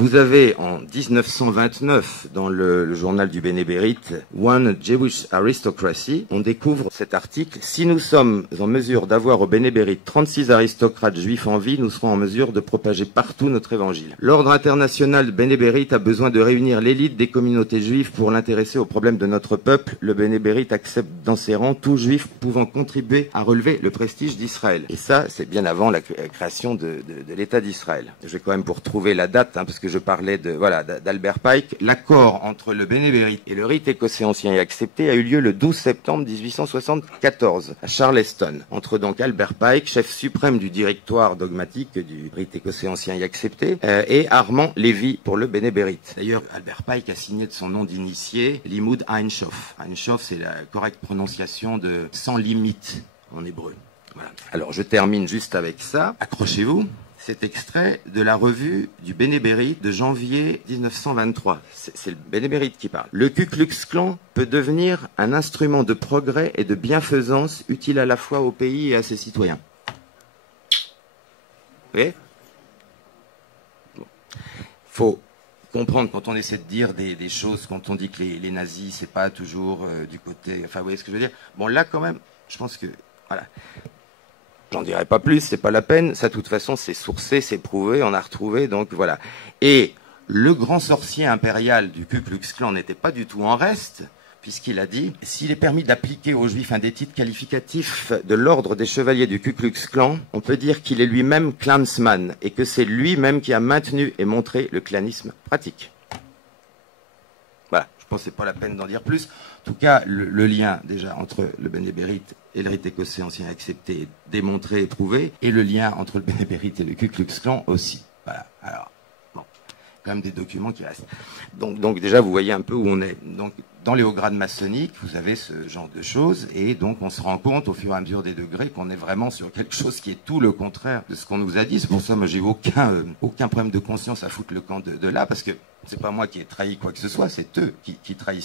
Vous avez en 1929, dans le journal du Bénéberite, One Jewish Aristocracy, on découvre cet article. Si nous sommes en mesure d'avoir au Bénéberite 36 aristocrates juifs en vie, nous serons en mesure de propager partout notre évangile. L'ordre international de Bénéberite a besoin de réunir l'élite des communautés juives pour l'intéresser aux problèmes de notre peuple. Le Bénéberite accepte dans ses rangs tout juif pouvant contribuer à relever le prestige d'Israël. Et ça, c'est bien avant la création de l'État d'Israël. Je vais quand même pour trouver la date, parce que je parlais d'Albert Pike. L'accord entre le Bénéberite et le rite écossais ancien et accepté a eu lieu le 12 septembre 1874 à Charleston, entre donc Albert Pike, chef suprême du directoire dogmatique du rite écossais ancien et accepté, et Armand Lévy pour le Bénéberite. D'ailleurs, Albert Pike a signé de son nom d'initié Limud Einshof. Einshof, c'est la correcte prononciation de sans limite en hébreu. Voilà. Alors, je termine juste avec ça. Accrochez-vous. Cet extrait de la revue du Bénéberite de janvier 1923. C'est le Bénéberite qui parle. Le Ku Klux Klan peut devenir un instrument de progrès et de bienfaisance utile à la fois au pays et à ses citoyens. Vous voyez ? Bon. Faut comprendre quand on essaie de dire des choses, quand on dit que les nazis, c'est pas toujours du côté... Enfin, vous voyez ce que je veux dire ? Bon, là, quand même, je pense que... Voilà. J'en dirai pas plus, c'est pas la peine. Ça, de toute façon, c'est sourcé, c'est prouvé, on a retrouvé, donc voilà. Et le grand sorcier impérial du Ku Klux Klan n'était pas du tout en reste, puisqu'il a dit « S'il est permis d'appliquer aux Juifs un des titres qualificatifs de l'ordre des chevaliers du Ku Klux Klan, on peut dire qu'il est lui-même clansman, et que c'est lui-même qui a maintenu et montré le clanisme pratique. » Voilà, je pense que c'est pas la peine d'en dire plus. En tout cas, le lien déjà entre le Bénéberite et le rite écossais ancien accepté est démontré et prouvé, et le lien entre le Bénéberite et le Ku Klux Klan aussi. Voilà. Alors, bon, quand même des documents qui restent. Donc déjà, vous voyez un peu où on est. Donc, dans les hauts grades maçonniques, vous avez ce genre de choses, et donc on se rend compte au fur et à mesure des degrés qu'on est vraiment sur quelque chose qui est tout le contraire de ce qu'on nous a dit. C'est pour ça, moi, j'ai aucun problème de conscience à foutre le camp de là, parce que c'est pas moi qui ai trahi quoi que ce soit, c'est eux qui trahissent.